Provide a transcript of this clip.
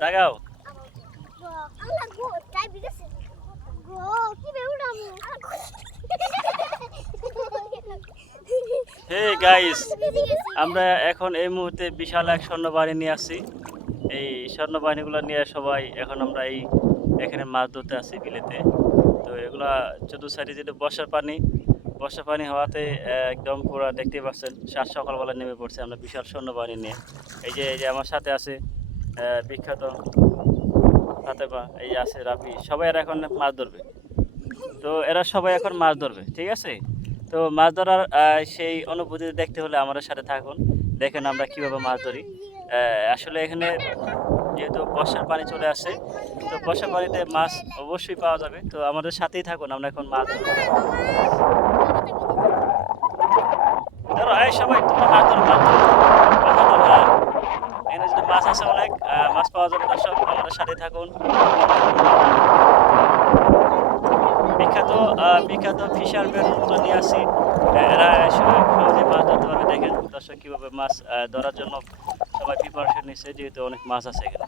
জাগাও hey guys আমরা এখন এই মুহূর্তে বিশাল এক স্বর্ণবাহিনী নিয়ে আসছি। এই স্বর্ণবাহিনীগুলো নিয়ে সবাই এখন আমরা এই এখানে মাছ ধরতে আসি বিলেতে। তো এগুলা চতুর্থ সাইডে যেটা বর্ষার পানি বর্ষার পানি হওয়াতে একদম পুরো দেখতে পাচ্ছেন, সাত সকালবেলা নেমে পড়ছে আমরা বিশাল স্বর্ণবাহিনী নিয়ে। এই যে এই যে আমার সাথে আছে বিখ্যাত ফাতেমা, এই আছে রাফি সবাই এরা এখন মাছ ধরবে। তো এরা সবাই এখন মাছ ধরবে, ঠিক আছে? তো মাছ ধরার সেই অনুভূতি দেখতে হলে আমাদের সাথে থাকুন, দেখেন আমরা কীভাবে মাছ ধরি। আসলে এখানে যেহেতু বর্ষার পানি চলে আসছে তো বর্ষার পানিতে মাছ অবশ্যই পাওয়া যাবে। তো আমাদের সাথেই থাকুন, আমরা এখন মাছ ধরবো। সবাই। পাওয়া যাবে দর্শক আমাদের সাথে থাকুন। বিখ্যাত বিখ্যাত ফিশার বেলগুলো নিয়ে আসি। এরা সহজে মাছ ধরতে পারবে। দেখেন দর্শক কীভাবে মাছ ধরার জন্য সবাই প্রিপারেশন নিচ্ছে যেহেতু অনেক মাছ আছে এখানে।